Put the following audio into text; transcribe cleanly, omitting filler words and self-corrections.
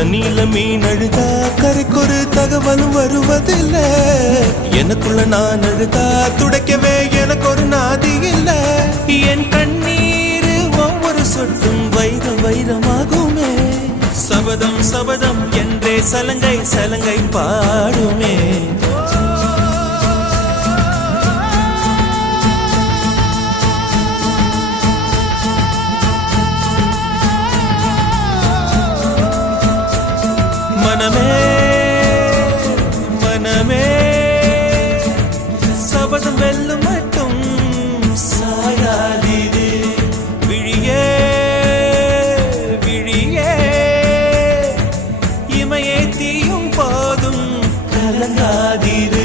தண்ணியில மீன் அழுதா கரைக்கொரு தகவலும் வருவதில்லை. எனக்குள்ள நான் அழுதா துடைக்கவே எனக்கு ஒரு நாதி இல்லை. என் கண்ணீர் ஒவ்வொரு சொட்டும் வைரம் வைரமாகுமே. சபதம் சபதம் என்றே சலங்கை சலங்கை பாடுமே. மனமே மனமே சபதம் வெல்லும் மட்டும் சாயாதீது. விழியே விழியே இமையே தீயும் போதும் கலங்காதீது.